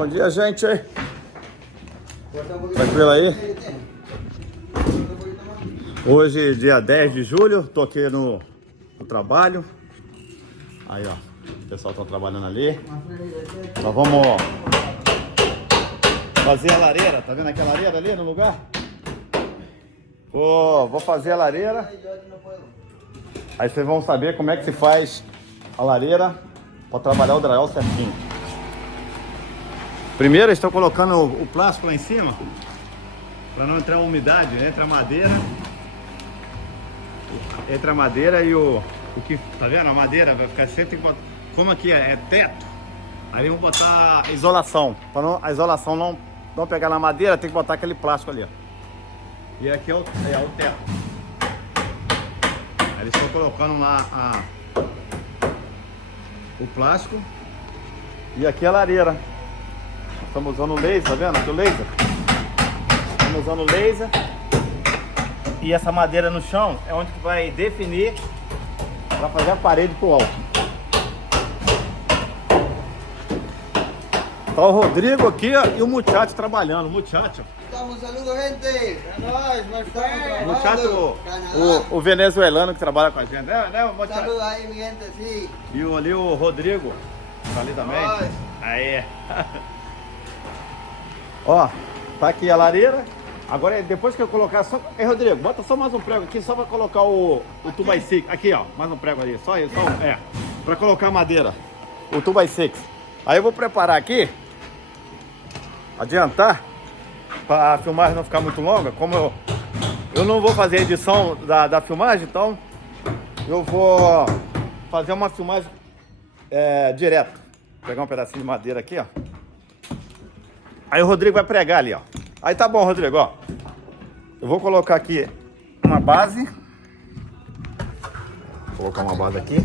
Bom dia, gente. Tranquilo aí? Hoje, dia 10 de julho, tô aqui no trabalho. Aí, ó, o pessoal tá trabalhando ali. Nós vamos fazer a lareira. Tá vendo aquela lareira ali no lugar? Vou fazer a lareira. Aí vocês vão saber como é que se faz a lareira para trabalhar o drywall certinho. Primeiro, estou colocando o plástico lá em cima para não entrar umidade. Entra a madeira e o que tá vendo? A madeira vai ficar sempre, como aqui é teto, aí vamos botar isolação para a isolação não pegar na madeira. Tem que botar aquele plástico ali, ó. E aqui é o teto. Aí eles estão colocando lá o plástico e aqui a lareira. Estamos usando o laser, tá vendo? Aqui o laser. Estamos usando o laser. E essa madeira no chão é onde que vai definir para fazer a parede pro alto. Tá o Rodrigo aqui, ó, e o muchacho trabalhando. O muchacho. Um saludo, gente. É nóis, nós estamos trabalhando. Muchacho, o venezuelano que trabalha com a gente. Né, Saludo aí, minha gente, sim. E ali o Rodrigo, tá ali também. Nós. Aí. Ó, tá aqui a lareira. Agora, depois que eu colocar só... Rodrigo, bota só mais um prego aqui, só pra colocar o 2x6. Aqui, ó, mais um prego ali. Só isso, pra colocar a madeira. O 2x6. Aí eu vou preparar aqui. Adiantar. Pra filmagem não ficar muito longa. Como eu não vou fazer edição da filmagem, então eu vou fazer uma filmagem direto. Vou pegar um pedacinho de madeira aqui, ó. Aí o Rodrigo vai pregar ali, ó. Aí tá bom, Rodrigo, ó. Eu vou colocar aqui uma base. Vou colocar uma base aqui.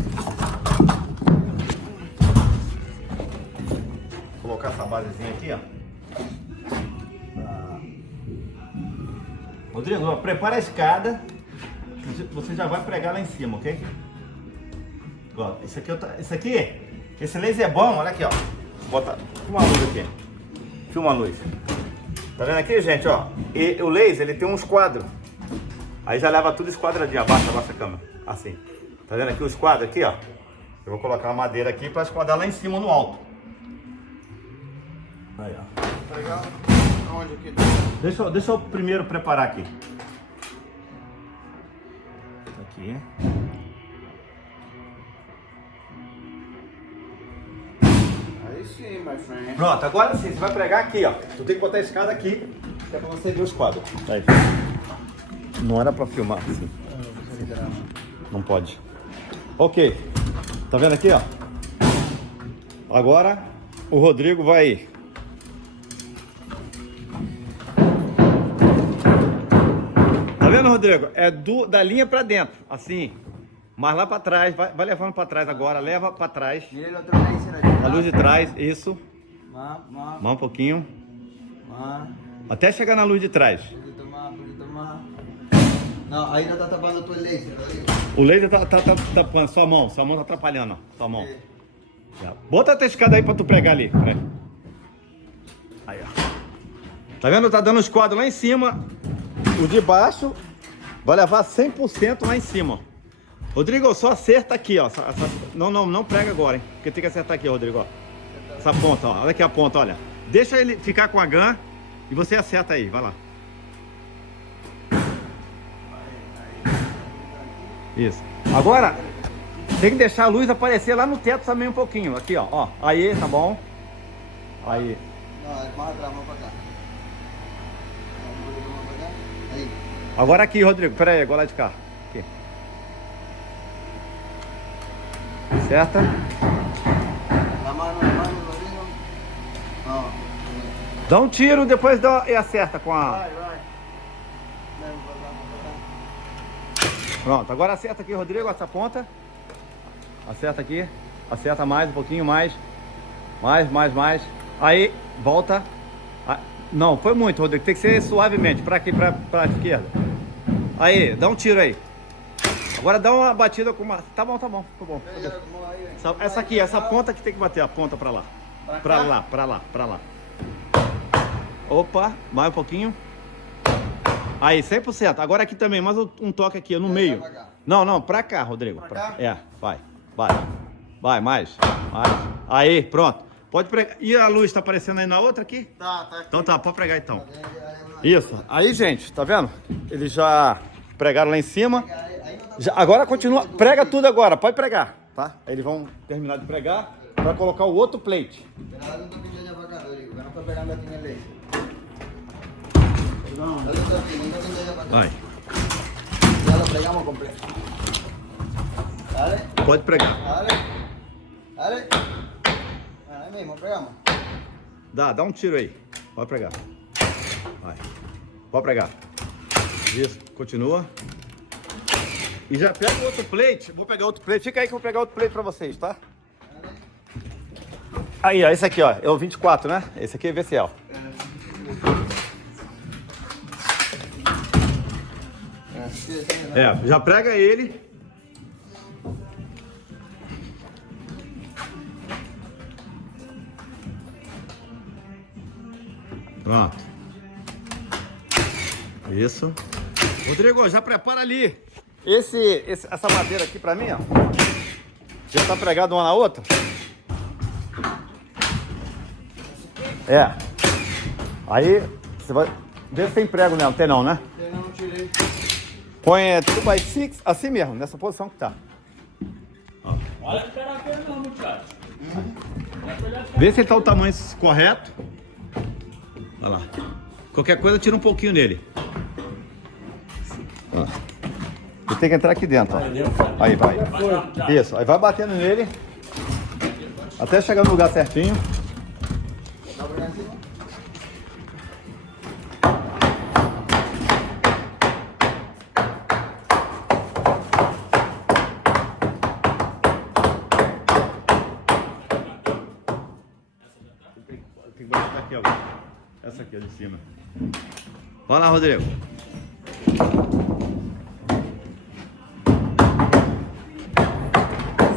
Vou colocar essa basezinha aqui, ó. Rodrigo, ó, prepara a escada. Você já vai pregar lá em cima, ok? Ó, esse laser é bom, olha aqui, ó. Bota uma luz aqui. Filma a luz. Tá vendo aqui, gente, ó? E o laser, ele tem uns quadros. Aí já leva tudo esquadradinho. Abaixa a câmera. Assim. Tá vendo aqui os quadros aqui, ó? Eu vou colocar a madeira aqui pra esquadrar lá em cima, no alto. Aí, ó. Tá legal? Aonde aqui? Deixa eu primeiro preparar aqui. Aqui. Aí sim, my friend. Pronto, agora sim, você vai pregar aqui, ó. Tu tem que botar a escada aqui, que é pra você ver os quadros. Aí. Não era pra filmar assim. Não pode. Ok. Tá vendo aqui, ó? Agora o Rodrigo vai... Tá vendo, Rodrigo? É da linha pra dentro, assim. Mas lá pra trás, vai levando pra trás agora, leva pra trás. Mira el otro laser allá. A luz de trás, isso. Más, Mais um pouquinho. más. Até chegar na luz de trás. Un poquito más, un poquito más. No, ahí no está tapando tú el laser, Rodrigo. O laser tá tapando, sua mão tá atrapalhando, ó. Sua mão. Já. Bota a tua escada aí pra tu pregar ali. Peraí. Aí, ó. Tá vendo? Tá dando os quadros lá em cima. O de baixo vai levar 100% lá em cima, ó. Rodrigo, só acerta aqui, ó. Não prega agora, hein? Porque tem que acertar aqui, Rodrigo, ó. Essa ponta, ó. Olha aqui a ponta, olha. Deixa ele ficar com a GAN e você acerta aí, vai lá. Isso. Agora, tem que deixar a luz aparecer lá no teto também um pouquinho. Aqui, ó. Aí, tá bom? Aí. No, más atrás, más para acá. Un poquito más para acá. Ahí. Agora aqui, Rodrigo. Pera aí, agora lá de cá. Aqui. Certa? La mano, Rodrigo. No. Dá um tiro, depois e acerta com a... Vai. Ven, para acá. Pronto, agora acerta aqui, Rodrigo, essa ponta. Acerta aqui. Acerta mais, um pouquinho mais. Mais. Aí, volta. Não, foi muito, Rodrigo. Tem que ser suavemente. Pra aqui, pra esquerda. Aí, dá um tiro aí. Agora dá uma batida com uma... Tá bom, ficou bom. Ven, como ahí, ven. Essa aqui, essa ponta que tem que bater, a ponta pra lá. Pra lá. Opa, mais um pouquinho. Aí, 100%. Agora aqui também, mais um toque aqui, no meio. Não, pra cá, Rodrigo. Pra cá? É, vai. Vai, mais. Aí, pronto. Pode pregar. E a luz tá aparecendo aí na outra aqui? Tá aqui. Então tá, pode pregar então. Isso. Aí, gente, tá vendo? Eles já pregaram lá em cima. Agora continua. Prega tudo agora, pode pregar, tá? Aí eles vão terminar de pregar para colocar o outro plate. Dale un toquillo allá para acá, Rodrigo, que no está pegando aquí en el eje. Perdón. Dale un toquillo allá para acá. Vai. Ya lo plegamos completo. Dale, Pode pregar. dale. Ahí mismo, pegamos. Dá um tiro aí. Pode pregar. Vai. Pode pregar. Isso, continua. E já pega o outro plate. Vou pegar outro plate. Fica aí que eu vou pegar outro plate pra vocês, tá? Aí, ó, esse aqui, ó, é o 24, né? Esse aqui é VCL. É, já prega ele. Pronto. Isso. Rodrigo, já prepara ali. Essa madeira aqui pra mim, ó. Já tá pregado uma na outra. É. Aí, você vai ver se tem prego nela. Tem não, né? Eu não tirei. Põe 2x6, assim mesmo, nessa posição que tá. Olha que cara não, muchacho. Vê se ele tá o tamanho correto. Olha lá. Qualquer coisa, tira um pouquinho nele. Ó. Ele tem que entrar aqui dentro, ó. Aí, vai. Isso, aí vai batendo nele. Até chegar no lugar certinho. ¿Está pegando encima? Tem que botar aqui, ó. Essa aqui, ó, de cima. Vai lá, Rodrigo.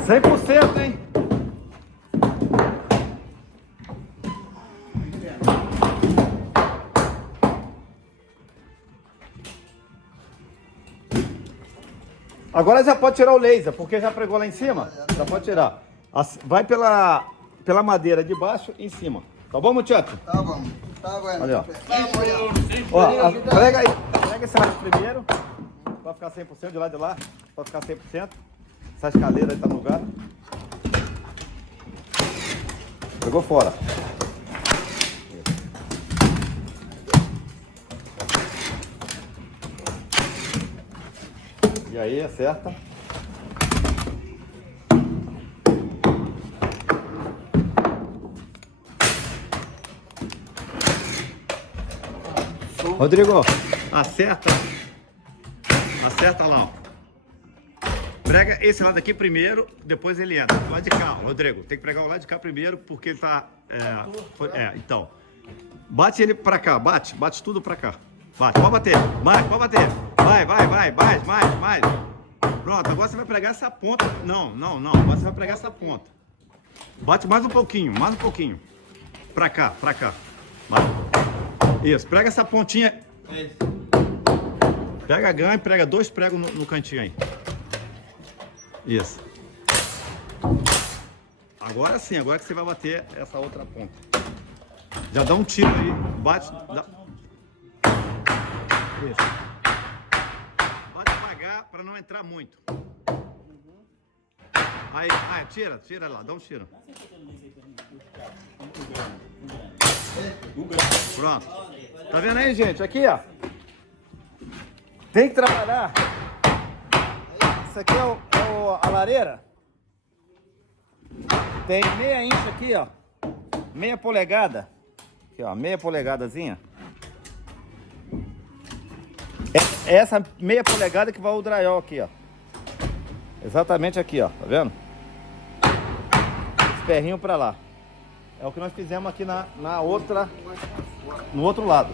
Cem por cento, hein? Agora já pode tirar o laser, porque já pregou lá em cima. Já pode tirar. Vai pela madeira de baixo em cima. Tá bom, muchacho? Está bueno. Está bueno. Olha, ó. Vamos allá. Ó, prega aí. Prega esse lado primeiro. Pra ficar 100% de lá de lá. Pra ficar 100%. Essa escaleira aí tá no lugar. Pegou fora. E aí, acerta. Rodrigo, acerta. Acerta lá, ó. Prega esse lado aqui primeiro, depois ele entra. O lado de cá, Rodrigo. Tem que pregar o lado de cá primeiro, porque ele tá... então. Bate ele pra cá, bate tudo pra cá. Bate, pode bater, pode bater. Mais. Pronto, agora você vai pregar essa ponta. Não. Agora você vai pregar essa ponta. Bate mais um pouquinho. Pra cá. Vai. Isso, prega essa pontinha. Pega a ganha e prega 2 pregos no cantinho aí. Isso. Agora sim, agora que você vai bater essa outra ponta. Já dá um tiro aí, bate. Isso. Bate devagar para não entrar muito. Aí, tira lá, dá um tiro. Pronto. Tá vendo aí, gente? Aqui, ó. Tem que trabalhar. Isso aqui é a lareira. Tem meia inch aqui, ó. Meia polegada. Aqui, ó, meia polegadazinha. É essa meia polegada que vai o drywall aqui, ó. Exatamente aqui, ó. Tá vendo? Esse ferrinho pra lá. É o que nós fizemos aqui na outra... No outro lado.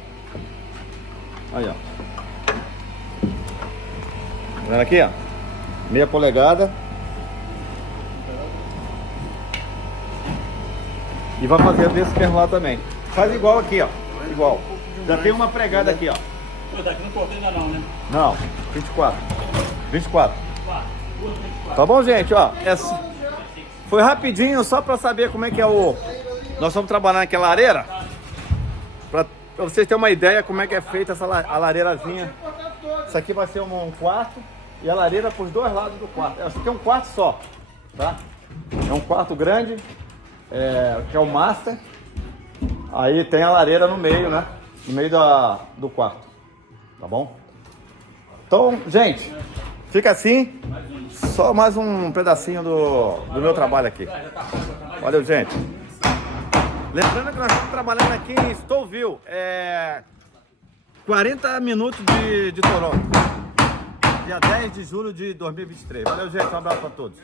Aí, ó. Tá vendo aqui, ó? Meia polegada. E vai fazer desse mesmo lado também. Faz igual aqui, ó. igual. Já tem uma pregada aqui, ó. Pô, daqui não cortei ainda não, né? Não, 24. 24. 24. Tá bom, gente, ó. Foi rapidinho, só pra saber como é que é o... Nós vamos trabalhar aqui a lareira. Pra vocês terem uma ideia como é que é feita a lareirazinha. Isso aqui vai ser um quarto. E a lareira pros dois lados do quarto. Isso aqui é um quarto só, tá? É um quarto grande, que é o master. Aí tem a lareira no meio, né? No meio do quarto. Tá bom? Então, gente, fica assim. Só mais um pedacinho do meu trabalho aqui. Valeu, gente. Lembrando que nós estamos trabalhando aqui em Stouffville. 40 minutos de Toronto. Dia 10 de julho de 2023. Valeu, gente. Um abraço para todos.